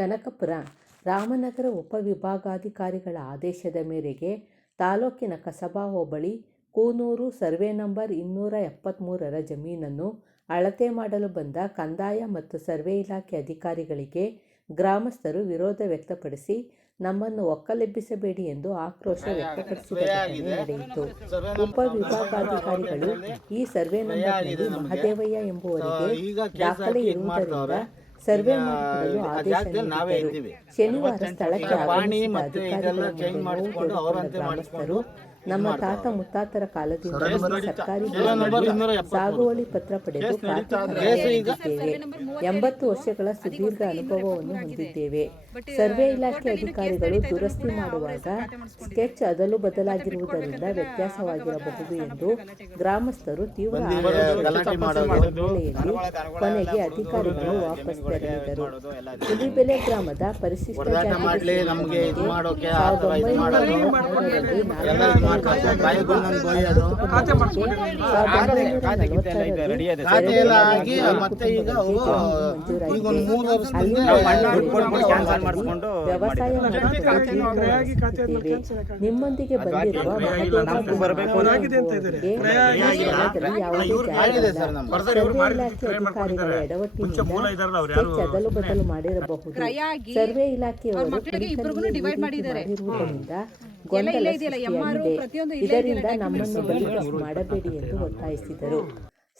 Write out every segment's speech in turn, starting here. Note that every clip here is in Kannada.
ಕನಕಪುರ ರಾಮನಗರ ಉಪವಿಭಾಗಾಧಿಕಾರಿಗಳ ಆದೇಶದ ಮೇರೆಗೆ ತಾಲೂಕಿನ ಕಸಬಾ ಹೋಬಳಿ ಕೂನೂರು ಸರ್ವೆ ನಂಬರ್ 273ರ ಜಮೀನನ್ನು ಅಳತೆ ಮಾಡಲು ಬಂದ ಕಂದಾಯ ಮತ್ತು ಸರ್ವೆ ಇಲಾಖೆ ಅಧಿಕಾರಿಗಳಿಗೆ ಗ್ರಾಮಸ್ಥರು ವಿರೋಧ ವ್ಯಕ್ತಪಡಿಸಿ ನಮ್ಮನ್ನು ಒಕ್ಕಲೆಬ್ಬಿಸಬೇಡಿ ಎಂದು ಆಕ್ರೋಶ ವ್ಯಕ್ತಪಡಿಸಿದ ಘಟನೆ ನಡೆಯಿತು. ಉಪವಿಭಾಗಾಧಿಕಾರಿಗಳು ಈ ಸರ್ವೆ ನಂಬರ್ನಲ್ಲಿ ಮಹದೇವಯ್ಯ ಎಂಬುವರಿಗೆ ದಾಖಲೆ ಇರುವುದರಿಂದ ಸರ್ವೆ ಮಾಡಿಕೊಳ್ಳಲು ಆದೇಶ ನೀಡಿದರು. ಶನಿವಾರ ಸ್ಥಳಕ್ಕೆ ಆಗಮಿಸಿದ ಅಧಿಕಾರಿಗಳ ಗ್ರಾಮಸ್ಥರು ನಮ್ಮ ತಾತ ಮುತ್ತಾತರ ಕಾಲದಿಂದ ಸರ್ಕಾರಿ ಸಾಗುವಳಿ ಪತ್ರ ಪಡೆದು 80 ವರ್ಷಗಳ ಸುದೀರ್ಘ ಅನುಭವವನ್ನು ಹೊಂದಿದ್ದೇವೆ. ಸರ್ವೆ ಇಲಾಖೆ ಅಧಿಕಾರಿಗಳು ದುರಸ್ತಿ ಮಾಡುವಾಗ ಸ್ಕೆಚ್ ಅದಲು ಬದಲಾಗಿರುವುದರಿಂದ ವ್ಯತ್ಯಾಸವಾಗಿರಬಹುದು ಎಂದು ಗ್ರಾಮಸ್ಥರು ತೀವ್ರ ಹಿನ್ನೆಲೆಯಲ್ಲಿ ಕೊನೆಗೆ ಅಧಿಕಾರಿಗಳು ವಾಪಸ್ ತೆರಳಿದರು. ಹುಲಿಬೆಲೆ ಗ್ರಾಮದ ಪರಿಶಿಷ್ಟ ಜಾತಿ 1990 ವ್ಯವಸಾಯ ನಿಮ್ಮೊಂದಿಗೆ ಬಂದಿರುವ ಅಧಿಕಾರಿಗಳ ಎಡವಟ್ಟಿನಿಂದ ಅದಲು ಬದಲು ಮಾಡಿರಬಹುದು. ಸರ್ವೆ ಇಲಾಖೆಯವರು ಮಾಡಿರುವುದರಿಂದ ಗೊಂದಲ ಸೃಷ್ಟಿಯಾಗಿದೆ. ಇದರಿಂದ ನಮ್ಮನ್ನು ಬಲಿಪಶು ಮಾಡಬೇಡಿ ಎಂದು ಒತ್ತಾಯಿಸಿದರು.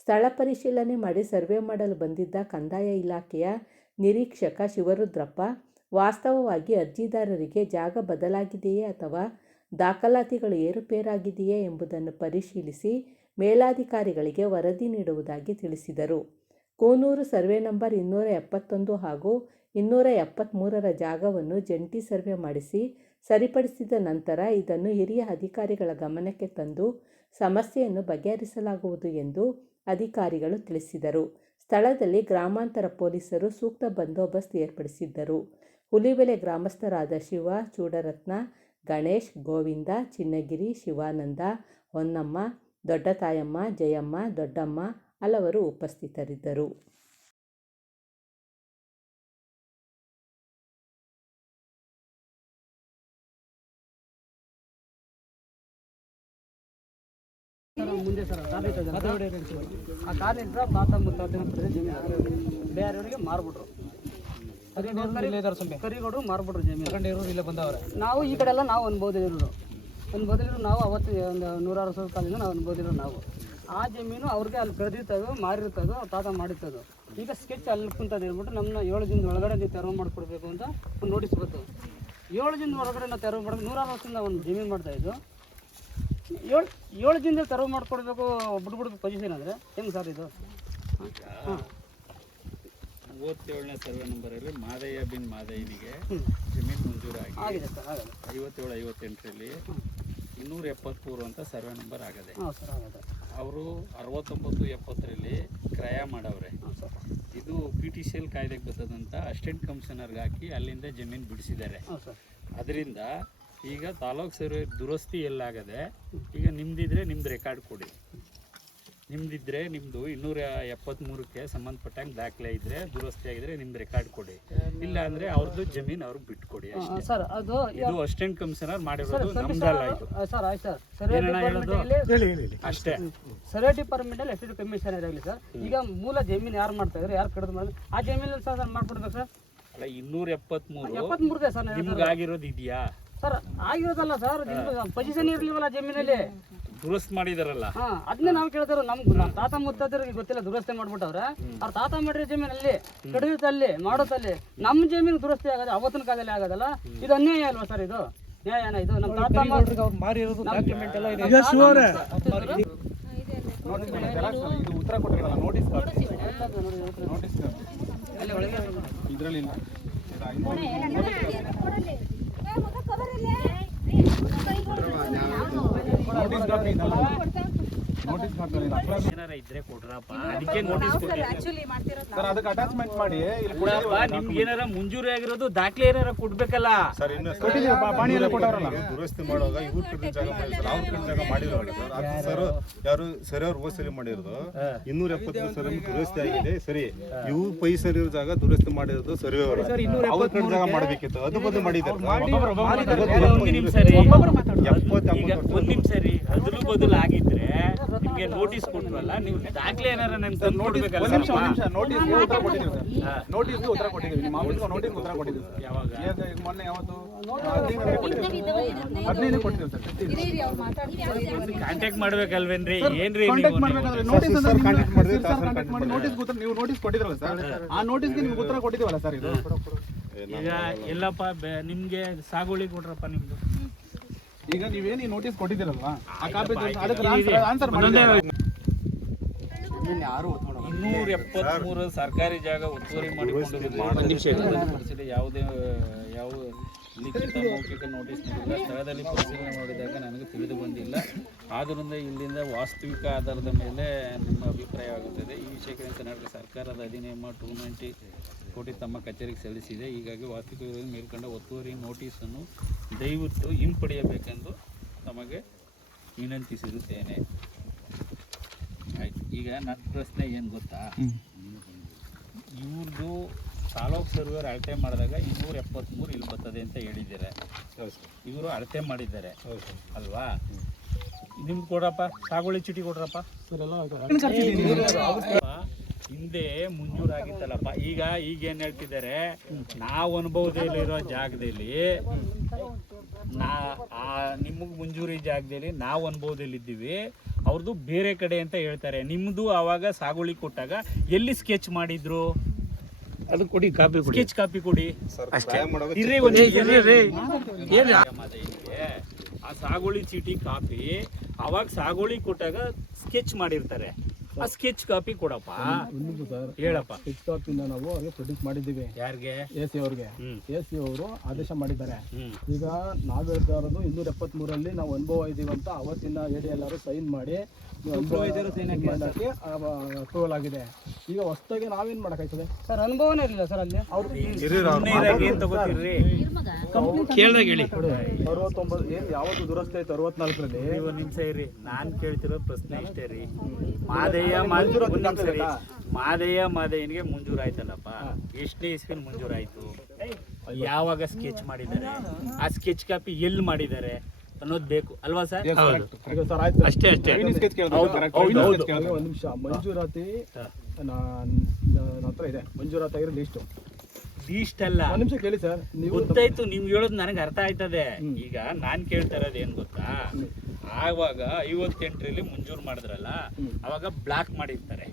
ಸ್ಥಳ ಪರಿಶೀಲನೆ ಮಾಡಿ ಸರ್ವೆ ಮಾಡಲು ಬಂದಿದ್ದ ಕಂದಾಯ ಇಲಾಖೆಯ ನಿರೀಕ್ಷಕ ಶಿವರುದ್ರಪ್ಪ ವಾಸ್ತವವಾಗಿ ಅರ್ಜಿದಾರರಿಗೆ ಜಾಗ ಬದಲಾಗಿದೆಯೇ ಅಥವಾ ದಾಖಲಾತಿಗಳು ಏರುಪೇರಾಗಿದೆಯೇ ಎಂಬುದನ್ನು ಪರಿಶೀಲಿಸಿ ಮೇಲಾಧಿಕಾರಿಗಳಿಗೆ ವರದಿ ನೀಡುವುದಾಗಿ ತಿಳಿಸಿದರು. ಕೂನೂರು ಸರ್ವೆ ನಂಬರ್ 271 ಹಾಗೂ 273ರ ಜಾಗವನ್ನು ಜಂಟಿ ಸರ್ವೆ ಮಾಡಿಸಿ ಸರಿಪಡಿಸಿದ ನಂತರ ಇದನ್ನು ಹಿರಿಯ ಅಧಿಕಾರಿಗಳ ಗಮನಕ್ಕೆ ತಂದು ಸಮಸ್ಯೆಯನ್ನು ಬಗೆಹರಿಸಲಾಗುವುದು ಎಂದು ಅಧಿಕಾರಿಗಳು ತಿಳಿಸಿದರು. ಸ್ಥಳದಲ್ಲಿ ಗ್ರಾಮಾಂತರ ಪೊಲೀಸರು ಸೂಕ್ತ ಬಂದೋಬಸ್ತ್ ಏರ್ಪಡಿಸಿದ್ದರು. ಹುಲಿಬೆಲೆ ಗ್ರಾಮಸ್ಥರಾದ ಶಿವ, ಚೂಡರತ್ನ, ಗಣೇಶ್, ಗೋವಿಂದ, ಚಿನ್ನಗಿರಿ, ಶಿವಾನಂದ, ಹೊನ್ನಮ್ಮ, ದೊಡ್ಡ ತಾಯಮ್ಮ, ಜಯಮ್ಮ, ದೊಡ್ಡಮ್ಮ ಹಲವರು ಉಪಸ್ಥಿತರಿದ್ದರು. ಮುಂದೆ ಸರ್ ಆ ಕಾಲಿಂದ ತಾತ ಮುತ್ತಾತ ಬೇರೆಯವರಿಗೆ ಮಾರ್ಬಿಟ್ರು. ಕರಿಗೌಡರು ಮಾರ್ಬಿಟ್ರು ಜಮೀನು. ಇಲ್ಲ ಬಂದವ್ರೆ ನಾವು ಈ ಕಡೆ ಎಲ್ಲ ನಾವು ಅನ್ಬೋದಿರೋರು ನಾವು ಅವತ್ತು ಒಂದು 100 ವರ್ಷದ ಕಾಲದಿಂದ ನಾವು ಅನ್ಬೋದಿರೋರು. ನಾವು ಆ ಜಮೀನು ಅವ್ರಿಗೆ ಅಲ್ಲಿ ಕರೆದಿರ್ತದು, ಮಾರಿರ್ತದು, ತಾತ ಮಾಡಿರ್ತದು. ಈಗ ಸ್ಕೆಚ್ ಅಲ್ಲಿ ಕುಂತದ್ದು ಹೇಳ್ಬಿಟ್ಟು ನಮ್ಮನ್ನ 7 ದಿನದ ಒಳಗಡೆ ನೀವು ತೆರವು ಮಾಡಿಕೊಡ್ಬೇಕು ಅಂತ ಒಂದು ನೋಟಿಸ್ ಬಂತು. 7 ದಿನದ ಒಳಗಡೆ ನಾವು ತೆರವು ಮಾಡೋದು 100 ವರ್ಷದಿಂದ ಒಂದು ಜಮೀನು ಮಾಡ್ತಾಯಿದ್ದು. 7 ದಿನದಲ್ಲಿ ತೆರವು ಮಾಡಿಕೊಡ್ಬೇಕು ಬಿಡ್ಬಿಡ್ಬೇಕು ಪೊಸಿಷನ್ ಅಂದರೆ ಹೆಂಗೆ ಸರ್ ಇದು? ಹಾಂ 37ನೇ ಸರ್ವೆ ನಂಬರಲ್ಲಿ ಮಾದಯ್ಯ ಬಿನ್ ಮಾದಯ್ಯನಿಗೆ ಜಮೀನು ಮಂಜೂರಾಗಿ ಆಗಿದೆ ಸರ್. ಆಗಿದೆ 57-58ರಲ್ಲಿ 273 ಅಂತ ಸರ್ವೆ ನಂಬರ್ ಆಗದೆ. ಅವರು 69-70ರಲ್ಲಿ ಕ್ರಯ ಮಾಡವ್ರೆ. ಇದು PTCL ಕಾಯ್ದೆಗೆ ಬರ್ತದಂತ ಅಸಿಸ್ಟೆಂಟ್ ಕಮಿಷನರ್ಗೆ ಹಾಕಿ ಅಲ್ಲಿಂದ ಜಮೀನು ಬಿಡಿಸಿದ್ದಾರೆ. ಅದರಿಂದ ಈಗ ತಾಲೂಕು ಸರ್ವೆ ದುರಸ್ತಿ ಎಲ್ಲಾಗದೆ. ಈಗ ನಿಮ್ದಿದ್ರೆ ನಿಮ್ದು ರೆಕಾರ್ಡ್ ಕೊಡಿ. ನಿಮ್ದಿದ್ರೆ ನಿಮ್ಮದು 273ಕ್ಕೆ ಸಂಬಂಧಪಟ್ಟಂಗೆ ದಾಖಲೆ ಇದ್ದರೆ ದುರಸ್ತಿ ಆಗಿದ್ರೆ ನಿಮ್ದು ರೆಕಾರ್ಡ್ ಕೊಡಿ. ಇಲ್ಲ ಅಂದರೆ ಅವ್ರದ್ದು ಜಮೀನು ಅವ್ರಿಗೆ ಬಿಟ್ಕೊಡಿ ಅಷ್ಟೇ ಸರ್. ಇದು ಅಸಿಸ್ಟೆಂಟ್ ಕಮಿಷನರ್ ಮಾಡಿರೋದು ನಮ್ದಲ್ಲ ಇದು ಸರ್. ಆಯ್ತು ಸರ್, ಹೇಳೋದು ಅಷ್ಟೇ. ಸರ್ವೆ ಡಿಪಾರ್ಟ್ಮೆಂಟಲ್ಲಿ ಅಸಿಸ್ಟೆಂಟ್ ಕಮಿಷನರ್ ಆಗಲಿ ಸರ್. ಈಗ ಮೂಲ ಜಮೀನು ಯಾರು ಮಾಡ್ತಾ ಇದ್ದಾರೆ, ಯಾರು ಕಡಿದು ಮಾಡಿದ್ರೆ ಆ ಜಮೀನಲ್ಲಿ ಸರ್ ಮಾಡ್ಕೊಡ್ಬೇಕು ಸರ್. ಅಲ್ಲ 273 ಸರ್ ನಿಮ್ಗೆ ಆಗಿರೋದು ಇದೆಯಾ ಸರ್? ಆಗಿರೋದಲ್ಲ ಸರ್, ಪೊಸಿಷನ್ ಇರಲಿವಲ್ಲ ಜಮೀನಲ್ಲಿ ದುರಸ್ತಿ ಮಾಡಿದಾರಲ್ಲ. ಅದನ್ನೇ ನಾವು ಕೇಳ್ತಾರ. ನಮ್ಗೆ ತಾತ ಮುತ್ತಾದ್ರಿಗೆ ಗೊತ್ತಿಲ್ಲ ದುರಸ್ತಿ ಮಾಡ್ಬಿಟ್ಟವ್ರೆ. ಅವ್ರ ತಾತ ಮಾಡಿರೋ ಜಮೀನಲ್ಲಿ ಕಡಿತಲ್ಲಿ ಮಾಡೋದಲ್ಲಿ ನಮ್ಮ ಜಮೀನು ದುರಸ್ತಿ ಆಗೋದು ಅವತ್ತಿನ ಕಾಲದಲ್ಲಿ ಆಗೋದಲ್ಲ. ಇದು ಅನ್ಯಾಯ ಅಲ್ವಾ ಸರ್? ಇದು ನ್ಯಾಯನ? ಇದು ನಮ್ಮ ತಾತ ಮಾರಿರೋದು ಡಾಕ್ಯುಮೆಂಟ್ ಎಲ್ಲ ಇದೆ. ಉತ್ತರ ಕೊಟ್ಟಿರಲ್ಲ ನೋಟಿಸ್ ಇದರಲ್ಲಿ ಏನಾರ ಇದ್ರೆ ಕೊಡ್ರಪ್ಪ, ಅದಕ್ಕೆ ನೋಟಿಸ್ ಸರ್ ಅದಕ್ಕೆ ಅಟ್ಯಾಚ್ಮೆಂಟ್ ಮಾಡಿ ಇಲ್ಲಿ ಕೊಡಪ್ಪ. ನಿಮ್ಗೆ ಏನಾರ ಮಂಜೂರಿ ಆಗಿರೋದು ದಾಖಲೆ ಏನಾರ ಕೊಡ್ಬೇಕಲ್ಲ. ಸರ್ ಇನ್ನು ಕೊಟ್ಟಿದ್ದೀವಿ, ಪಾಣಿ ಎಲ್ಲ ಕೊಟ್ಟವ್ರಲ್ಲ. ದುರಸ್ತಿ ಮಾಡುವಾಗ ಇವ್ರು ಕಟ್ಟಿದ ಜಾಗ ಮಾಡಿದ್ರು, ಅವ್ರು ಕಟ್ಟಿದ ಜಾಗ ಮಾಡಿರೋಲ್ಲ ಸರ್. ಅದು ಸರ್ ಯಾರು ಸರಿ ಅವ್ರು ಹೋಸಲಿ ಮಾಡಿರೋದು 273 ಸರ್ ದುರಸ್ತಿ ಆಗಿದೆ ಸರಿ. ಇವು ಪೈ ಸರಿ ಇರೋ ಜಾಗ ದುರಸ್ತಿ ಮಾಡಿರೋದು ಸರಿ ಅವ್ರು ಕಟ್ಟಿದ ಜಾಗ ಮಾಡ್ಬೇಕಿತ್ತು, ಅದು ಬಂದು ಮಾಡಿದ್ದಾರೆ. ಒಂದ್ ನಿಮಿಷ ರೀ, ಈಗ ಒಂದ್ ನಿಮಿಷ ರೀ, ಅದಲು ಬದಲು ಆಗಿದ್ರೆ ನಿಮ್ಗೆ ನೋಟಿಸ್ ಕೊಟ್ರಲ್ಲ, ನೀವು ದಾಖಲೆ ಏನಾರ ನಮ್ಗೆ ತಂದು ಕೊಡ್ಬೇಕಲ್ಲ. ಒಂದ್ ನಿಮಿಷ ನೋಟಿಸ್ಗೆ ಉತ್ತರ ಕೊಟ್ಟಿದ್ದೀವಿ ಸರ್. ನೋಟಿಸ್ಗೆ ಉತ್ತರ ಕೊಟ್ಟಿದ್ದೀವಿ, ನಿಮ್ಮ ಆಫೀಸ್ಗೆ ನೋಟಿಸ್ಗೆ ಉತ್ತರ ಕೊಟ್ಟಿದ್ದೀವಿ ಸರ್. ಯಾವಾಗ? ಈಗ ಮೊನ್ನೆ ಯಾವತ್ತು 15 ಕೊಟ್ಟಿದ್ದೀವಿ ಸರ್. ಕಾಂಟ್ಯಾಕ್ಟ್ ಮಾಡ್ಬೇಕಲ್ವೇನ್ರಿ? ಏನ್ರಿ ಕಾಂಟ್ಯಾಕ್ಟ್ ಮಾಡ್ಬೇಕಾದ್ರೆ ನೋಟಿಸ್ ಅಂದ್ರೆ ಕಾಂಟ್ಯಾಕ್ಟ್ ಮಾಡಿ ನೋಟಿಸ್ ಉತ್ತರ ನೀವು ನೋಟಿಸ್ ಕೊಟ್ಟಿದ್ರಲ್ಲ ಸರ್, ಆ ನೋಟಿಸ್ಗೆ ನಿಮ್ಗೆ ಉತ್ತರ ಕೊಟ್ಟಿದ್ದೀವಲ್ಲ ಸರ್. ಇದು ಈಗ ಎಲ್ಲಪ್ಪ ನಿಮ್ಗೆ ಸಾಗುವಳಿ ಕೊಟ್ರಪ್ಪ ನಿಮ್ದು. ಈಗ ನೀವೇನು ನೋಟಿಸ್ ಕೊಟ್ಟಿದ್ದೀರಲ್ವ, ಆ ಕಾಪಿ ಅದಕ್ಕೆ ಆನ್ಸರ್ ಮಾಡಿ. 273 ಸರ್ಕಾರಿ ಜಾಗ ಒತ್ತುವರಿ ಮಾಡಿಕೊಂಡು ಯಾವುದೇ ಯಾವ ಲಿಖಿತ ಮೌಖಿಕ ನೋಟಿಸ್ ನೀಡಿಲ್ಲ. ಸ್ಥಳದಲ್ಲಿ ಪರಿಶೀಲನೆ ಮಾಡಿದಾಗ ನನಗೆ ತಿಳಿದು ಬಂದಿಲ್ಲ. ಆದ್ದರಿಂದ ಇಲ್ಲಿಂದ ವಾಸ್ತವಿಕ ಆಧಾರದ ಮೇಲೆ ನಿಮ್ಮ ಅಭಿಪ್ರಾಯವಾಗುತ್ತದೆ. ಈ ವಿಷಯಕ್ಕೆ ಕರ್ನಾಟಕ ಸರ್ಕಾರದ ಅಧಿನಿಯಮ 290 ಕೋಟಿ ತಮ್ಮ ಕಚೇರಿಗೆ ಸಲ್ಲಿಸಿದೆ. ಹೀಗಾಗಿ ವಾಸ್ತವಿಕ ಮೇಲ್ಕಂಡ ಒತ್ತುವರಿ ನೋಟಿಸನ್ನು ದಯವಿಟ್ಟು ಹಿಂಪಡೆಯಬೇಕೆಂದು ತಮಗೆ ವಿನಂತಿಸಿರುತ್ತೇನೆ. ಆಯ್ತು. ಈಗ ನನ್ನ ಪ್ರಶ್ನೆ ಏನು ಗೊತ್ತಾ, ಇವ್ರದ್ದು ತಾಲೂಕು ಸರ್ವೇರ್ ಅಳತೆ ಮಾಡಿದಾಗ 273 ಇಲ್ಲಿ ಬರ್ತದೆ ಅಂತ ಹೇಳಿದ್ದಾರೆ. ಇವರು ಅಳತೆ ಮಾಡಿದ್ದಾರೆ ಅಲ್ವಾ? ನಿಮ್ಗೆ ಕೊಡ್ರಪ್ಪ, ಸಾಗುವಳಿ ಚೀಟಿ ಕೊಡ್ರಪ್ಪ. ಹಿಂದೆ ಮಂಜೂರಾಗಿತ್ತಲ್ಲಪ್ಪ. ಈಗ ಏನು ಹೇಳ್ತಿದ್ದಾರೆ, ನಾವು ಅನುಭವದಲ್ಲಿರೋ ಜಾಗದಲ್ಲಿ ನಿಮಗೆ ಮಂಜೂರಿ ಜಾಗದಲ್ಲಿ ನಾವು ಅನುಭವದಲ್ಲಿದ್ದೀವಿ, ಅವ್ರದ್ದು ಬೇರೆ ಕಡೆ ಅಂತ ಹೇಳ್ತಾರೆ. ನಿಮ್ಮದು ಆವಾಗ ಸಾಗುವಳಿ ಕೊಟ್ಟಾಗ ಎಲ್ಲಿ ಸ್ಕೆಚ್ ಮಾಡಿದ್ರು ಅದು ಕೊಡಿ, ಕಾಪಿ ಕೊಡಿ, ಸ್ಕೆಚ್ ಕಾಪಿ ಕೊಡಿ. ಆ ಸಾಗುವಳಿ ಚೀಟಿ ಕಾಪಿ ಅವಾಗ ಸಾಗುವಳಿ ಕೊಟ್ಟಾಗ ಸ್ಕೆಚ್ ಮಾಡಿರ್ತಾರೆ, ಆ ಸ್ಕೆಚ್ ಕಾಪಿ ಕೊಡಪ್ಪ. ಹೇಳಪ್ಪ. ಸ್ಕೆಚ್ ಕಾಪಿನ ನಾವು ಅವ್ರಿಗೆ ಪ್ರೊಡ್ಯೂಸ್ ಮಾಡಿದ್ದೀವಿ. ಯಾರಿಗೆ? AC ಅವ್ರಿಗೆ. AC ಅವರು ಆದೇಶ ಮಾಡಿದ್ದಾರೆ. ಈಗ ನಾವು ಹೇಳ್ತಾ ಇರೋದು 273 ನಾವು ಅನುಭವ ಇದೀವಿ ಅಂತ ಅವತ್ತಿನ ADLR ಸೈನ್ ಮಾಡಿ ಅಪ್ರೂವಲ್ ಆಗಿದೆ. ಈಗ ಹೊಸದಾಗಿ ನಾವೇನ್ ಮಾಡಕ್ಕಾಯ್ತದೆ ಸರ್? ಅನುಭವನೇ ಇರಲಿಲ್ಲ ಸರ್ ಅಲ್ಲಿ. ಏನ್ ತಗೋತೀರಿ? ಕೇಳ್ದಾಗ ಹೇಳಿ. 69 ಏನ್ ಯಾವತ್ತು ದುರಸ್ತಿ ಆಯ್ತು 64ರಲ್ಲಿ. ಒಂದು ನಿಮಿಷ ಇರಿ, ನಾನ್ ಕೇಳ್ತಿರೋ ಪ್ರಶ್ನೆ ಇಷ್ಟೇ ರೀ. ಮಾದಯ್ಯನಿಗೆ ಮಂಜೂರಾಯ್ತಲ್ಲಪ್ಪ, ಎಷ್ಟನೇ ಇಸ್ವಿಲ್ ಮಂಜೂರಾಯ್ತು? ಯಾವಾಗ ಸ್ಕೆಚ್ ಮಾಡಿದ್ದಾರೆ? ಆ ಸ್ಕೆಚ್ ಕಾಪಿ ಎಲ್ಲಿ ಮಾಡಿದ್ದಾರೆ ಅನ್ನೋದು ಬೇಕು ಅಲ್ವಾ ಸರ್? ಅಷ್ಟೇ ಅಷ್ಟೇ. ಒಂದ್ ನಿಮಿಷ, ಮಂಜೂರಾತಿ ನನ್ನ ಹತ್ರ ಇದೆ, ಮಂಜೂರಾತಿ ಆಗಿರೋ ಲೀಸ್ಟ್ ಅಲ್ಲ. ಒಂದ್ ನಿಮಿಷ ಕೇಳಿ ಸರ್. ಗೊತ್ತಾಯ್ತು, ನೀವು ಹೇಳೋದು ನನಗೆ ಅರ್ಥ ಆಯ್ತದೆ. ಈಗ ನಾನ್ ಕೇಳ್ತಾ ಇರೋದು ಏನ್ ಗೊತ್ತಾ, ಆವಾಗ 58ರಲ್ಲಿ ಮಂಜೂರು ಮಾಡಿದ್ರಲ್ಲ, ಅವಾಗ ಬ್ಲಾಕ್ ಮಾಡಿರ್ತಾರೆ,